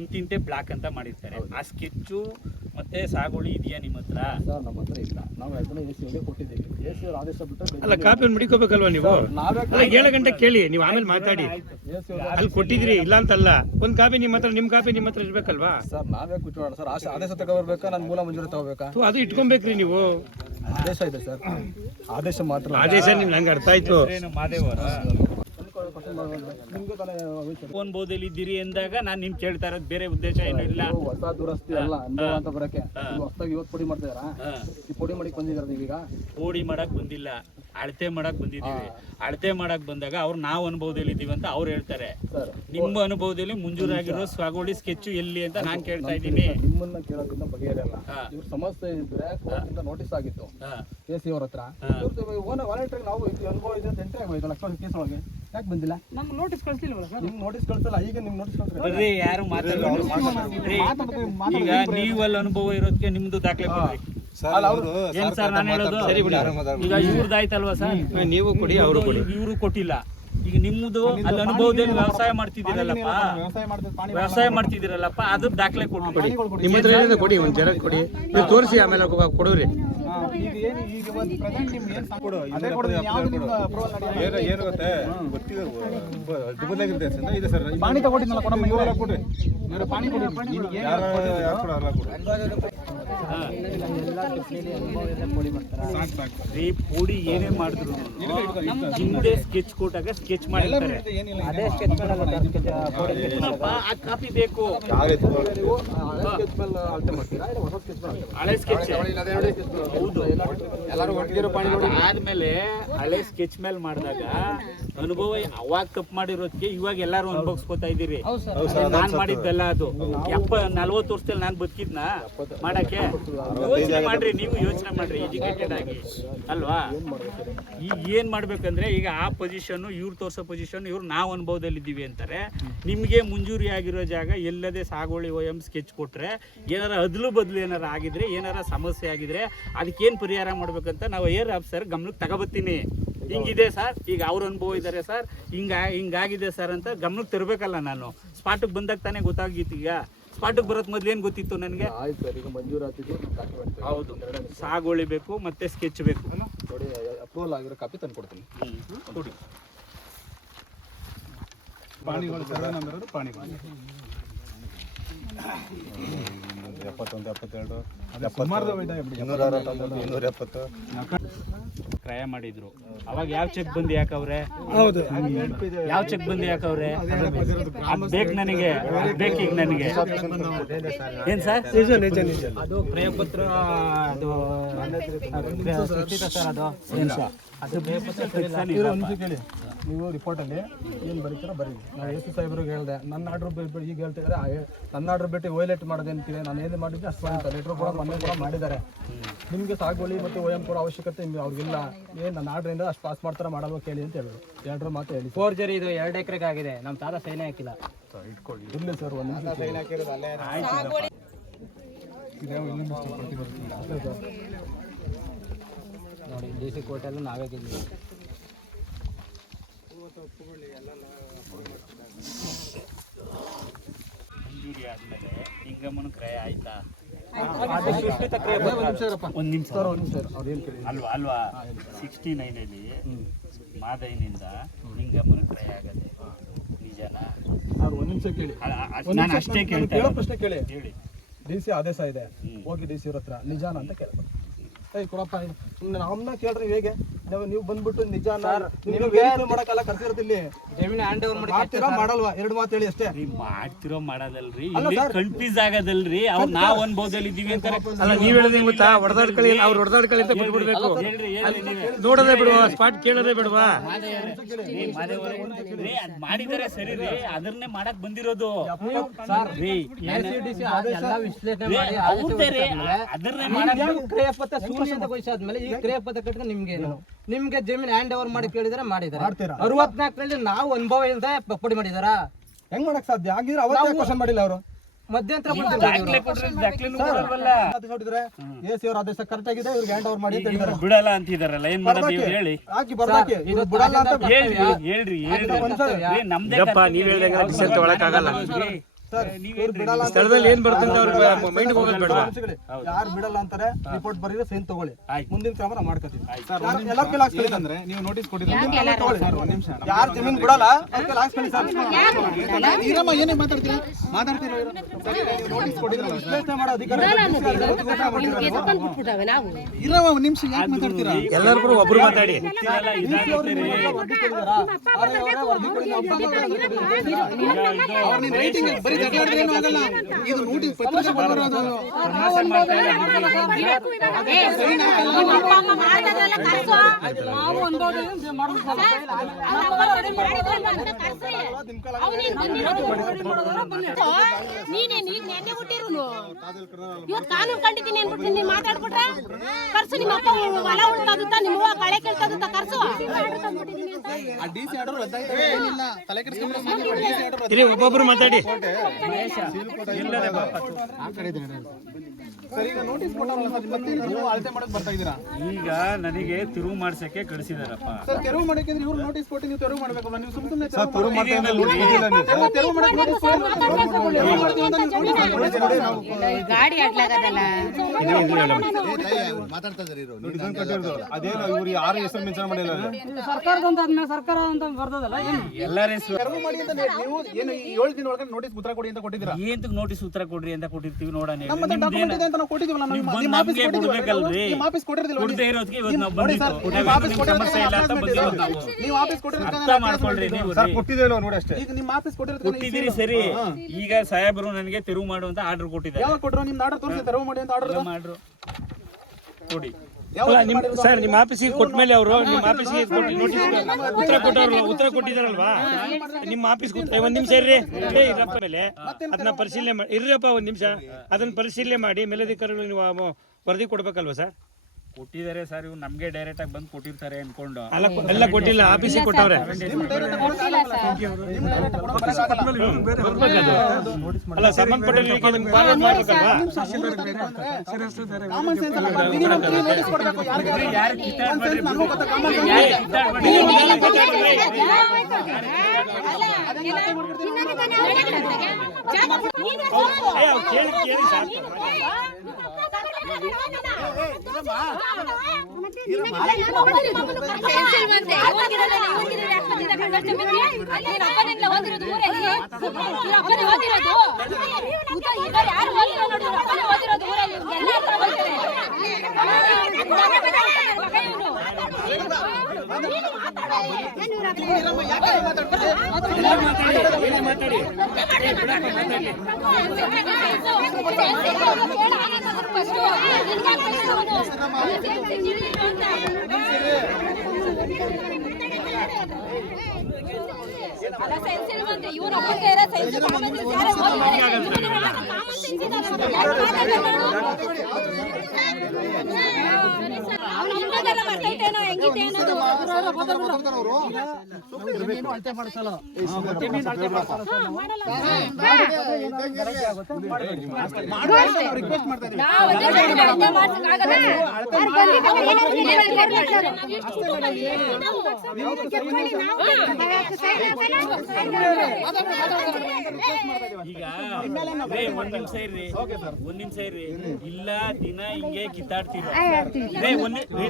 ಇಂತಿಂತೆ ಬ್ಲಾಕ್ ಅಂತ ಮಾಡಿರ್ತಾರೆ. ಆ ಸ್ಕೆಚ್ಚು ಮತ್ತೆ ಸಾಗುವಳಿ ಇದೆಯಾ ನಿಮ್ಮ ಹತ್ರ? ಸರ್ ನಮ್ಮ ಹತ್ರ ಇಲ್ಲ, ನಾವು ಅದನ್ನ AC ಅವ್ರಿಗೆ ಕೊಟ್ಟಿದ್ದೀವಿ. AC ಅವ್ರ ಆದೇಶ ಬಿಟ್ಟು ಅಲ್ಲ, ಕಾಪಿ ಮಡಿಕೋಬೇಕಲ್ವಾ ನೀವು? 7 ಗಂಟೆ ಕೇಳಿ, ನೀವು ಆಮೇಲೆ ಮಾತಾಡಿ. ಅಲ್ಲಿ ಕೊಟ್ಟಿದ್ರಿ ಇಲ್ಲ ಅಂತಲ್ಲ, ಒಂದ್ ಕಾಪಿ ನಿಮ್ಮ ಹತ್ರ, ನಿಮ್ ಕಾಪಿ ನಿಮ್ಮ ಹತ್ರ ಇರ್ಬೇಕಲ್ವಾ ಸರ್? ನಾವೇ ಕೂತ್ಕೊಳ್ಳೋಣ ಸರ್. ಆದೇಶ ತಗೋಬೇಕಾ, ನಾನು ಮೂಲ ಮಂಜೂರಿ ತಗೋಬೇಕಾ? ಅದು ಇಟ್ಕೊಬೇಕ್ರಿ ನೀವು. ಆದೇಶ ಇದೆ ಸರ್, ಆದೇಶ ಮಾತ್ರ. ಆದೇಶ ನಿಮ್ಗೆ ನಂಗೆ ಅರ್ಥ ಆಯ್ತು. ಮಾದೇವರ ನಿಮ್ಗೆ ತಾನೇ ಫೋನ್ ಬೋದಲ್ಲಿ ಇದ್ದೀರಿ ಎಂದಾಗ ನಾನು ನಿಮ್ ಕೇಳ್ತಾ ಇರೋದು ಬೇರೆ ಉದ್ದೇಶ ಏನೂ ಇಲ್ಲ. ಹೊಸ ದುರಸ್ತಿ ಅಲ್ಲ ಅನುಭವ ಅಂತ ಬರಕ್ಕೆ. ಹೊಸದಾಗಿ ಇವತ್ತು ಪುಡಿ ಮಾಡ್ತಾ ಇದಾರಾ? ಈ ಪುಡಿ ಮಾಡಿ ಬಂದಿದಾರ ನೀವೀಗ? ಪೋಡಿ ಮಾಡಕ್ ಬಂದಿಲ್ಲ, ಅಳತೆ ಮಾಡಕ್ ಬಂದಿದ್ದೀವಿ. ಅಳತೆ ಮಾಡಕ್ ಬಂದಾಗ ಅವ್ರು ನಾವು ಅನುಭವದಲ್ಲಿ ಇದೀವಿ ಅಂತ ಅವ್ರು ಹೇಳ್ತಾರೆ. ನಿಮ್ಮ ಅನುಭವದಲ್ಲಿ ಮಂಜೂರಾಗಿರೋ ಸಾಗುವಳಿ ಸ್ಕೆಚ್ ಎಲ್ಲಿ ಅಂತ ನಾನ್ ಕೇಳ್ತಾ ಇದ್ದೀನಿ. ನಿಮ್ಮನ್ನ ಕೇಳೋದ್ರಿಂದ ಬಗೆಹರಿಯಲ್ಲ. ಇವ್ರ ಸಮಸ್ಯೆ ಇದ್ರೆ ಕೋರ್ಟಿಂದ ನೋಟಿಸ್ ಆಗಿತ್ತು AC ಅವ್ರ ಹತ್ರ. ವಾಲಂಟರಿ ನಾವು ಅನುಭವ ಇದೆ ಅಂತ ಎಂಟ್ರಿ ಆಗೋಯ್ತು ಲಕ್ಷ ಕೇಸ್ ಒಳಗೆ. ಯಾಕೆ ಬಂದಿಲ್ಲ? ನಮ್ಗೆ ನೋಟಿಸ್ ಕಳಿಸ್ಲಿಲ್ವಲ್ಲ ಸರ್? ನಿಮ್ಗೆ ನೋಟಿಸ್ ಕಳ್ಸಲ್ಲ, ಈಗ ನಿಮ್ಗೆ ನೋಟಿಸ್ ಕಳ್ಸ್ತಾರೆ. ಬರ್ರಿ, ಯಾರು ಮಾತಾಡ್ರಿ. ಈಗ ನೀವಲ್ಲಿ ಅನುಭವ ಇರೋದಕ್ಕೆ ನಿಮ್ದು ದಾಖಲೆ ಕೊಡ್ರಿ. ಏನ್ ಸರ್ ನಾನು ಹೇಳೋದು? ಈಗ ಇವ್ರದ್ದು ಆಯ್ತಲ್ವಾ ಸರ್? ನೀವು ಕೊಡಿ, ಅವರು ಕೊಡಿ. ಇವರು ಕೊಟ್ಟಿಲ್ಲ. ಈಗ ನಿಮ್ಮದು ಅಲ್ಲಿ ಅನುಭವದಲ್ಲಿ ವ್ಯವಸಾಯ ಮಾಡ್ತಿದ್ದೀರಲ್ಲಪ್ಪ, ವ್ಯವಸಾಯ ಮಾಡ್ತಿದ್ದೀರಲ್ಲಪ್ಪ, ಅದ್ರ ದಾಖಲೆ ಕೊಟ್ಬಿಡಿ. ನಿಮ್ಮ ಹತ್ರ ಏನಿದೆ ಕೊಡಿ, ಒಂದು ಜೆರಾಕ್ಸ್ ಕೊಡಿ, ನೀವು ತೋರಿಸಿ ಆಮೇಲೆ ಕೊಡೋರಿ. ಏನು ಗೊತ್ತೇ ಗೊತ್ತಿದೆ, ಇದೆ ಸರ್. ಪಾಣಿ ತಗೊಂಡಿದ್ದಲ್ಲ ಕೊಡಮ್ಮ, ಇವರೆಲ್ಲ ಕೊಡ್ರಿ. ಯಾರು ಕೊಡಲ್ಲ ಕೊಡಿ. ರೀ ಪೋಡಿ ಏನೇ ಮಾಡಿದ್ರು ಹಿಂದೆ ಸ್ಕೆಚ್ ಕೊಟ್ಟಾಗ ಸ್ಕೆಚ್ ಮಾಡಿರ್ತಾರೆ. ಅದೇ ಸ್ಕೆಚ್ ಮಾಡಲ್ಲ ಏನಪ್ಪ, ಆ ಕಾಪಿ ಬೇಕು. ಹಳೆ ಸ್ಕೆಚ್ ಹೌದು. ಆದ್ಮೇಲೆ ಹಳೆ ಸ್ಕೆಚ್ ಮೇಲೆ ಮಾಡಿದಾಗ ಅನುಭವ ಅವಾಗ ತಪ್ಪು ಮಾಡಿರೋದಕ್ಕೆ ಇವಾಗ ಎಲ್ಲಾರು ಅನುಭವಿಸ್ಕೊತಾ ಇದ್ದೀರಿ. ನಾನ್ ಮಾಡಿದ್ದಲ್ಲ ಅದು. 40 ವರ್ಷದಲ್ಲಿ ನಾನ್ ಬದುಕಿದ್ನ ಮಾಡಕ್ಕೆ. ಯೋಚನೆ ಮಾಡ್ರಿ, ನೀವು ಯೋಚನೆ ಮಾಡ್ರಿ ಎಜುಕೇಟೆಡ್ ಆಗಿ ಅಲ್ವಾ. ಈಗ ಏನ್ ಮಾಡ್ಬೇಕಂದ್ರೆ, ಈಗ ಆ ಪೊಸಿಷನ್ ಇವ್ರು ತೋರ್ಸೋ ಪೊಸಿಷನ್, ಇವ್ರು ನಾವು ಅನುಭವದಲ್ಲಿ ಇದ್ದೀವಿ ಅಂತಾರೆ. ನಿಮ್ಗೆ ಮಂಜೂರಿ ಆಗಿರೋ ಜಾಗ ಎಲ್ಲದೆ ಸಾಗುವಳಿ OM ಸ್ಕೆಚ್ ಕೊಟ್ರೆ ಏನಾರ ಅದ್ಲು ಬದ್ಲು ಏನಾರ ಆಗಿದ್ರೆ, ಏನಾರ ಸಮಸ್ಯೆ ಆಗಿದ್ರೆ ಅದಕ್ಕೇನು ಪರಿಹಾರ ಮಾಡ್ಬೇಕಂತ ನಾವು ಏರ್ ಆಫೀಸರ್ ಗಮನಕ್ಕೆ ತಗೋಬತ್ತೀನಿ. ಹಿಂಗಿದೆ ಸರ್, ಈಗ ಅವ್ರ ಅನುಭವ ಇದ್ದಾರೆ ಸರ್, ಹಿಂಗಾಗಿದೆ ಸರ್ ಅಂತ ಗಮನಕ್ಕೆ ತರಬೇಕಲ್ಲ. ನಾನು ಸ್ಪಾಟಿಗೆ ಬಂದಾಗ ತಾನೇ ಗೊತ್ತಾಗಿತ್ತು. ಈಗ ಸ್ಪಾಟಿಗೆ ಬರೋದ್ ಮೊದ್ಲು ಏನು ಗೊತ್ತಿತ್ತು ನನಗೆ? ಹೌದು, ಸಾಗುವಳಿ ಬೇಕು ಮತ್ತೆ ಸ್ಕೆಚ್ ಬೇಕು. ನೋಡಿ, ಅಪ್ರೂವಲ್ ಆಗಿರೋ ಕಾಪಿ ತಂದು ಕೊಡ್ತೀನಿ. ಕೊಡಿ. ಪಾಣಿಗಳು ಸರ್ವೆ ನಂಬರ್ ಪಾಣಿಗಳು 71, 72, ಸುಮಾರು 260, 270. ಕ್ರಯ ಮಾಡಿದ್ರು. ಅವಾಗ ಯಾವ ಚೆಕ್ ಬಂದು ಯಾಕವ್ರೆ? ಯಾವ ಚೆಕ್ ಬಂದು ಯಾಕವ್ರೆ? ಅದ್ ಬೇಕು ನನಗೆ, ಬೇಕೀಗ ನನಗೆ. ಏನ್ ಸರ್ ಅದು ಕ್ರಯಪತ್ರ? ಅದು ಸರ್ ಅದು ಕ್ರಯಪತ್ರ ಕೇಳಿ. ನೀವು ರಿಪೋರ್ಟಲ್ಲಿ ಏನು ಬರೀತೀರೋ ಬರೀ. ನಾನು ಎಸ್ ಪಿ ಸಾಹೇಬ್ರಿಗೆ ಹೇಳಿದೆ, ನನ್ನ ಆರ್ಡ್ರ್ ಈಗ ಹೇಳ್ತಿದ್ರೆ ನನ್ನ ಆರ್ಡ್ರ್ ಬಿಟ್ಟು ವೈಲೇಟ್ ಮಾಡೋದೇಂತೀವಿ. ನಾನು ಏನು ಮಾಡಿದ್ದೆ ಅಷ್ಟು ಅಂತ ಲೆಟ್ರ್ ಕೂಡ ಮೊನ್ನೆ ಕೂಡ ಮಾಡಿದ್ದಾರೆ. ನಿಮಗೆ ಸಾಗುವಳಿ ಮತ್ತು OM ಕೂಡ ಅವಶ್ಯಕತೆ ಅವ್ರಿಗಿಲ್ಲ. ಏನು ನನ್ನ ಆರ್ಡ್ರಿಂದ ಅಷ್ಟು ಪಾಸ್ ಮಾಡ್ತಾರೆ, ಮಾಡಲ್ವ ಕೇಳಿ ಅಂತ ಹೇಳಿದ್ರು. 2 ಮಾತು ಹೇಳಿ. ಫೋರ್ಜರಿ ಇದು 2 ಎಕರೆಗೆ ಆಗಿದೆ. ನಮ್ಮ ತಾತ ಸೈನೇ ಹಾಕಿಲ್ಲ. ಇಟ್ಕೊಳ್ಳಿ ಇರಲಿ ಸರ್, ಒಂದು ನಿಮಿಷ ನೋಡಿ, DC ಕೋರ್ಟಲ್ಲೂ ನಾವೇ ಗೆದ್ದಿದ್ದೀವಿ. ಮಂಜೂರಿ ಆದ್ಮೇಲೆ ನಿಗಮನ ಕ್ರಯ ಆಯ್ತಾ? ಒಂದು ನಿಮಿಷ ಅವ್ರು ಏನು ಕೇಳಿ ಅಲ್ವಾ 69 ಅಲ್ಲಿ ಮಾದೈನಿಂದ ನಿಂಗಮ್ಮನ ಕ್ರಯ ಆಗದೆ ನಿಜನಾ? ಅವ್ರು ಒಂದು ನಿಮಿಷ ಕೇಳಿ. ನಾನು ಅಷ್ಟೇ ಕೇಳ್ತಾ ಕೇಳೋ ಪ್ರಶ್ನೆ ಕೇಳಿ. ಹೇಳಿ. DC ಆದೇಶ ಇದೆ, ಹೋಗಿ DC ಅವ್ರ ಹತ್ರ ನಿಜಾನ ಅಂತ ಕೇಳ್ಬೇಕು. ಕೊಡಪ್ಪ, ಸುಮ್ಮನೆ ನಮ್ಮನ್ನ ಕೇಳ್ರಿ. ಹೇಗೆ ನೀವು ಬಂದ್ಬಿಟ್ಟು ನಿಜಾನ ಮಾಡಕ್ಕಲ್ಲ ಕರ್ಸಿರತ್ತಿಲ್ಲಿ ಜಮೀನು ಹ್ಯಾಂಡ್ ಓವರ್ ಮಾಡ್ತೀರಾ ಮಾಡಲ್ವಾ? 2 ಮಾತು ಹೇಳಿ ಅಷ್ಟೇ. ಮಾಡ್ತಿರೋ ಮಾಡೋದಲ್ರಿ, ಕನ್ಫ್ಯೂಸ್ ಆಗೋದಲ್ರಿ. ಅವ್ರು ನಾವ್ ಅನ್ಬೋದಲ್ಲಿ ಇದೀವಿ ಅಂತಾರೆ. ಅಲ್ಲ, ನೀವ್ ಹೇಳೋದೇ ಗೊತ್ತಾ? ಹೊಡೆದಾಡ್ಕೊಳ್ಳಿ, ಅವ್ರು ಹೊಡೆದಾಡ್ಕೊಳ್ಳಿ ಅಂತ ಬಿಟ್ಬಿಡ್ಬೇಕು. ನೋಡೋದೇ ಬಿಡುವ, ಸ್ಪಾಟ್ ಕೇಳೋದೇ ಬಿಡುವ. ಮಾಡಿದರೆ ಸರಿ ರೀ, ಅದನ್ನೇ ಮಾಡಕ್ ಬಂದಿರೋದು ಅದನ್ನೇ ಮಾಡಕ್ ಕ್ರಿಯಾಪತ್ರ ಶೂನ್ಯತೆ ವಹಿಸಾದ್ಮೇಲೆ ಈ ಕ್ರಿಯಾಪತ್ರ ಕಟ್ಕೊಂಡು ನಿಮ್ಗೆ ಜಮೀನು ಹ್ಯಾಂಡ್ ಓವರ್ ಮಾಡಿ ಕೇಳಿದ್ರೆ ಮಾಡಿದ್ದಾರೆ. 64ರಲ್ಲಿ ನಾವು ಅನುಭವ ಇಲ್ಲದೆ ಪುಡಿ ಮಾಡಿದಾರ. ಹೆಂಗ್ ಮಾಡಕ್ ಸಾಧ್ಯ? ಆಗಿದ್ರೆ ಅವತ್ತೇ ಕ್ವಶನ್ ಮಾಡಿಲ್ಲ ಅವರು. ಮಧ್ಯಂತರ AC ಅವ್ರ ಆದೇಶ ಕರೆಕ್ಟ್ ಆಗಿದೆ, ಇವ್ರಿಗೆ ಹ್ಯಾಂಡ್ ಓವರ್ ಮಾಡಿ ಅಂತ ಹೇಳಿದ್ದಾರೆ. ಬಿಡಲ್ಲ ಅಂತಿದಾರಲ್ಲ, ಏನ್ ಮಾಡೋದು ಹೇಳಿ? ಹಾಕಿ ಬರ್ದಾಕಿ ಇದು ಬಿಡಲ್ಲ ಅಂತ ಹೇಳ್ರಿ. ನಮ್ದೇ ನೀವ್ ಹೇಳ್ದಂಗೆ ಡಿಸಿಷನ್ ತಗೊಳಕ್ಕಾಗಲ್ಲ. ಸರ್, ಇವ್ರು ಬಿಡಲ್ಲ ಅಂತ ಸ್ಥಳದಲ್ಲಿ ಏನ್ ಬರ್ತಂತ ಅವ್ರಿಗೆ ಮೈಂಡ್ ಹೋಗೋದು ಬೇಡ. ಯಾರು ಬಿಡಲ್ಲ ಅಂತಾರೆ ರಿಪೋರ್ಟ್ ಬರೀದ್ರೆ ಸೈನ್ ತಗೊಳ್ಳಿ. ಮುಂದಿನ ಕ್ರಮ ನಾವು ಮಾಡ್ಕೊತೀವಿ. ಎಲ್ಲರ ಕೈಲಿ ಹಾಕ್ಸ್ಕೊಳ್ಳಿ. ಅಂದ್ರೆ ನೀವು ನೋಟಿಸ್ ಕೊಟ್ಟಿದ್ರೆ ಯಾರು ಜಮೀನ್ ಬಿಡಲ್ಲ ಅವ್ರ ಕೈಲಿ ಹಾಕ್ಸ್ಕೊಳ್ಳಿ ಸರ್. ಇರಮ್ಮ, ಏನೇ ಮಾತಾಡ್ತೀರಾ? ನೋಟಿಸ್ ಕೊಟ್ಟಿದ್ರೆ ವಿಶ್ಲೇಷಣೆ ಮಾಡೋ ಅಧಿಕಾರ ಇರಮ್ಮ. ಒಂದು ನಿಮಿಷ ಯಾಕೆ ಮಾತಾಡ್ತೀರಾ? ಎಲ್ಲರೂ ಒಬ್ರು ಮಾತಾಡಿ. ಇದು ನೋಟಿಸ್ ಪತ್ರಿಕೆ ಬಂದಿರೋದು. ಇವತ್ತು ಕಾನೂನು ಕಂಡಿದ್ದೀನಿ ಅನ್ಬಿಟ್ಟು ನೀನ್ ಮಾತಾಡ್ಬಿಟ್ರೆ ಕರ್ಸು. ನಿಮ್ಮ ಅಪ್ಪ ಹೊಲ ಉಳ್ಕಾದುತ್ತಾ, ನಿಮ್ಮ ಕಳೆ ಕೇಳ್ತಾದುತ್ತಾ ಕರ್ಸು. ಇರಿ, ಒಬ್ಬೊಬ್ರು ಮಾತಾಡಿ. ಸರ್, ಈಗ ನೋಟಿಸ್ ಕೊಟ್ಟಾರಲ್ಲ ಸರ್, ಮತ್ತೆ ನೀವು ಅಳತೆ ಮಾಡಕ್ ಬರ್ತಾ ಇದ್ದೀರಾ? ಈಗ ನನಗೆ ತಿರುವು ಮಾಡ್ಸಕ್ಕೆ ಕಳಿಸಿದಾರಪ್ಪ. ಸರ್, ತೆರವು ಮಾಡಕ್ಕೆ ಇವ್ರು ನೋಟಿಸ್ ಕೊಟ್ಟು ನೀವು ತೆರವು ಮಾಡ್ಬೇಕಲ್ಲ. ನೀವು ಸುಮ್ಮನೆ ತೆರವು ಮಾಡಕ್ಕೆ ಗಾಡಿ ಆಡ್ಲಾಗದಲ್ಲ. ಅದೇನೋ ಇವ್ರು ಯಾರು ಹೆಸರು ಮೆನ್ಷನ್ ಮಾಡಿಲ್ಲ. ಸರ್ಕಾರದಂತ ಸರ್ಕಾರ ಅಂತ ಬರ್ತದಲ್ಲ, ಎಲ್ಲರ ತೆರವು ಮಾಡಿ ಅಂತ ನೀವು ಏನು 7 ದಿನ ಒಳಗೆ ನೋಟಿಸ್ ಉತ್ತರ ಕೊಡಿ ಅಂತ ಕೊಟ್ಟಿದ್ದೀರಾ? ಏಂತಕ್ ನೋಟಿಸ್ ಉತ್ತರ ಕೊಡ್ರಿ ಅಂತ ಕೊಟ್ಟಿರ್ತೀವಿ ನೋಡೋಣ. ಡಾಕ್ಯುಮೆಂಟ್ ಇದೆ ಅಂತ ನಾವು ಕೊಟ್ಟಿದ್ದೀವಲ್ಲ, ನಾವು ಬಂದು ನಿಮ್ಮ ಆಫೀಸ್ ನಮ್ಗೆ ಕೊಡ್ಬೇಕಲ್ರಿ. ನಿಮ್ಮ ಆಫೀಸ್ ಕೊಟ್ಟಿರಲಿಲ್ಲ. ಕೊಡದೇ ಇರೋದಕ್ಕೆ ಇವತ್ತು ನಾವು ನೋಡಿ ಸರ್, ಬಂದಿದ್ದು. ನಿಮ್ಮ ಆಫೀಸ್ ನಿಮ್ಗೆ ಸಮಸ್ಯೆ ಇಲ್ಲ ಅಂತ ಬಂದಿರೋದು ನಾವು. ನೀವು ಆಫೀಸ್ ಕೊಟ್ಟಿರೋದಕ್ಕೆ ಅರ್ಥ ಮಾಡ್ಕೊಳ್ರಿ ನೀವು. ಸರ್ ಕೊಟ್ಟಿದ್ದೇವೆ ನೋಡಿ ಅಷ್ಟೇ. ಈಗ ನಿಮ್ಮ ಆಫೀಸ್ ಕೊಟ್ಟಿರೋದಕ್ಕೆ ಕೊಟ್ಟಿದ್ದೀರಿ ಸರಿ. ಈಗ ಸಾಹೇಬರು ನನಗೆ ತೆರವು ಮಾಡುವಂತ ಆರ್ಡರ್ ಕೊಟ್ಟಿದ್ದಾರೆ. ಯಾವಾಗ ಕೊಟ್ಟರು? ನಿಮ್ಮ ಆರ್ಡರ್ ತೋರಿಸಿ, ತೆರವು ಮಾಡಿ ಅಂತ ಆರ್ಡರ್ ಮಾಡ್ರು ಕೊಡಿ. ಸರ್ ನಿಮ್ಮ ಆಫೀಸಿಗೆ ಕೊಟ್ಟ ಮೇಲೆ ಅವರು ನಿಮ್ಮ ಆಫೀಸಿಗೆ ಉತ್ತರ ಕೊಟ್ಟಿದಾರಲ್ವಾ? ನಿಮ್ಮ ಆಫೀಸ್ ಒಂದ್ ನಿಮಿಷ ಇರ್ರಿ, ಇರಪ್ಪ ಮೇಲೆ ಅದನ್ನ ಪರಿಶೀಲನೆ ಮಾಡಿ ಇರ್ರಪ್ಪ ಒಂದ್ ನಿಮಿಷ. ಅದನ್ನ ಪರಿಶೀಲನೆ ಮಾಡಿ ಮೇಲಧಿಕಾರಿಗಳು ನೀವು ವರದಿ ಕೊಡ್ಬೇಕಲ್ವಾ ಸರ್? ಕೊಟ್ಟಿದ್ದಾರೆ ಸರ್, ಇವ್ರು ನಮ್ಗೆ ಡೈರೆಕ್ಟ್ ಆಗಿ ಬಂದು ಕೊಟ್ಟಿರ್ತಾರೆ ಅನ್ಕೊಂಡು. ಎಲ್ಲ ಕೊಟ್ಟಿಲ್ಲ, ಆಫೀಸಿಗೆ ಕೊಟ್ಟವ್ರೆ. ಅಲ್ಲ ಸಂಬಂಧಪಟ್ಟ ಕಾಮನ್ ಸೆನ್ಸ್ ಅಲ್ಲ, ಮಿನಿಮಮ್ 3 ನೋಟಿಸ್ ಕೊಡಬೇಕು. ಯಾರಿಗೆ ನನಗೂ ಗೊತ್ತಾ ಕಾಮನ್ ರಿಕ್ವೆಸ್ಟ್ ಮಾಡ್ತಾ ಇದ್ದೀವಿ. ಈಗ ಒಂದ್ ನಿಮಿಷ ಇರ್ರಿ, ಒಂದ್ ನಿಮಿಷ ಇರ್ರಿ. ಇಲ್ಲ ದಿನ ಹಿಂಗೆ ಕಿತ್ತಾಡ್ತೀರ.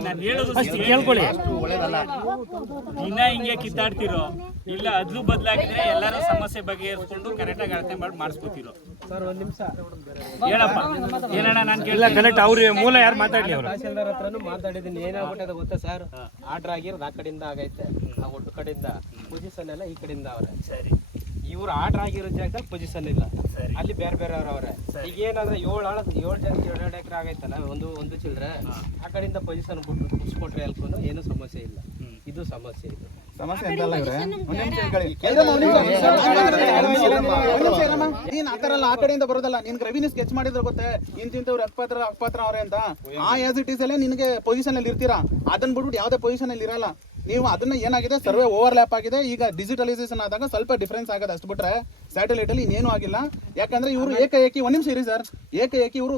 ನಾನು ಹೇಳೋದು ಕೇಳ್ಕೊಳ್ಳಿ. ದಿನ ಹಿಂಗೆ ಕಿತ್ತಾಡ್ತಿರೋ ಇಲ್ಲ ಅದ್ಲು ಬದಲಾಗಿದ್ರೆ ಎಲ್ಲಾರು ಸಮಸ್ಯೆ ಬಗೆಹರಿಸ್ಕೊಂಡು ಕರೆಕ್ಟಾಗಿ ಅಳತೆ ಮಾಡಿ ಮಾಡಿಸ್ಕೊತಿರೋ. ಸರ್ ಒಂದ್ ನಿಮಿಷ ಹೇಳಪ್ಪ ಏನಣ್ಣ ನಾನು ಇಲ್ಲ ಕರೆಕ್ಟ್ ಅವ್ರ ಮೂಲ ಯಾರು ಮಾತಾಡ್ಲಿ ಅವರು. ತಹಸೀಲ್ದಾರ್ ಹತ್ರನು ಮಾತಾಡಿದ್ದೀನಿ. ಏನಾಗ್ಬಿಟ್ಟದ ಗೊತ್ತಾ ಸರ್, ಆರ್ಡರ್ ಆಗಿರೋದು ಆ ಕಡೆಯಿಂದ ಆಗೈತೆ, ಆ ಒಟ್ಟು ಕಡೆಯಿಂದ ಪೊಸಿಷನ್ ಎಲ್ಲ ಈ ಕಡೆಯಿಂದ ಅವ್ರೆ. ಸರಿ, ಇವ್ರು ಆರ್ಡರ್ ಆಗಿರೋ ಜಾಗದಲ್ಲಿ ಪೊಸಿಷನ್ ಇಲ್ಲ, ಅಲ್ಲಿ ಬೇರೆ ಬೇರೆ ಅವ್ರೆ. ಈಗ ಏನಂದ್ರೆ 7 ಜನ 2 ಎಕರೆ ಆಗೈತಲ್ಲ, ಒಂದು ಚಿಲ್ಡ್ರೆ ಆ ಕಡೆಯಿಂದ ಪೊಸಿಷನ್ ಬಿಟ್ಟು ಕುಡ್ಸ್ಕೊಟ್ರೆ ಅಲ್ಕೊಂಡು ಏನು ಸಮಸ್ಯೆ ಇಲ್ಲ. ಇದು ಸಮಸ್ಯೆ ಇದೆ. ಸಮಸ್ಯೆ ಎಂತಲ್ಲ ಇವ್ರೆ, ನೀನ್ ಆ ತರ ಅಲ್ಲ, ಆ ಕಡೆಯಿಂದ ಬರೋದಲ್ಲ. ನಿನ್ಗೆ ರೆವಿನ್ಯೂ ಸ್ಕೆಚ್ ಮಾಡಿದ್ರೆ ಗೊತ್ತೇ ಇಂತಿಂತವ್ರು ಅಕ್ಪಾತ್ರ ಅವ್ರೆ ಅಂತ. ಆ ಆಸ್ ಇಟ್ ಈಸ್ ಅಲ್ಲೇ ನಿನ್ಗೆ ಪೊಸಿಷನ್ ಅಲ್ಲಿ ಇರ್ತೀರಾ. ಅದನ್ನ ಬಿಟ್ಬಿಟ್ಟು ಯಾವ್ದೇ ಪೊಸಿಷನ್ ಅಲ್ಲಿ ಇರಲ್ಲ ನೀವು. ಅದನ್ನ ಏನಾಗಿದೆ, ಸರ್ವೆ ಓವರ್ಲ್ಯಾಪ್ ಆಗಿದೆ. ಈಗ ಡಿಜಿಟಲೈಸೇಷನ್ ಆದಾಗ ಸ್ವಲ್ಪ ಡಿಫ್ರೆನ್ಸ್ ಆಗೋದು, ಅಷ್ಟು ಬಿಟ್ರೆ ಸ್ಯಾಟಲೈಟ್ ಅಲ್ಲಿ ಇನ್ನೇನು ಆಗಿಲ್ಲ. ಯಾಕಂದ್ರೆ ಇವರು ಏಕಾಏಕಿ, ಒಂದ್ ನಿಮಿಷ ಇರಿ ಸರ್, ಏಕಾಏಕಿ ಇವರು